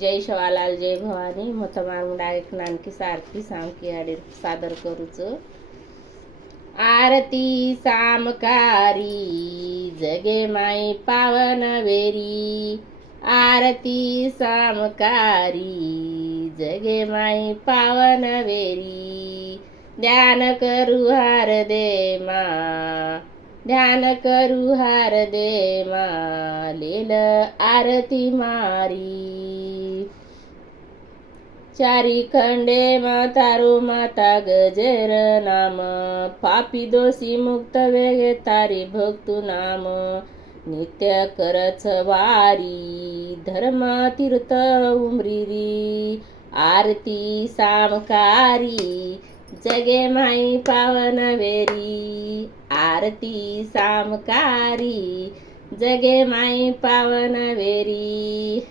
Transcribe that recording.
जय शिवालाल जय भवानी मत मारून डायरेक्ट नानकी सारखी सामकी आडे सादर करूच आरती सामकारी जगे माई पावन वेरी आरती सामकारी जगे माई पावन वेरी ध्यान करू हार दे मा ध्यान करू हार दे मा लेल आरती मारी चारी खंडे मातारो माता गजर नाम पापी दोषी मुक्त वेगे तारी भक्तु नाम नित्य करच वारी धर्म तीर्थ उमरीरी आरती सामकारी जगे माई पावन वेरी आरती सामकारी जगे माई पावन वेरी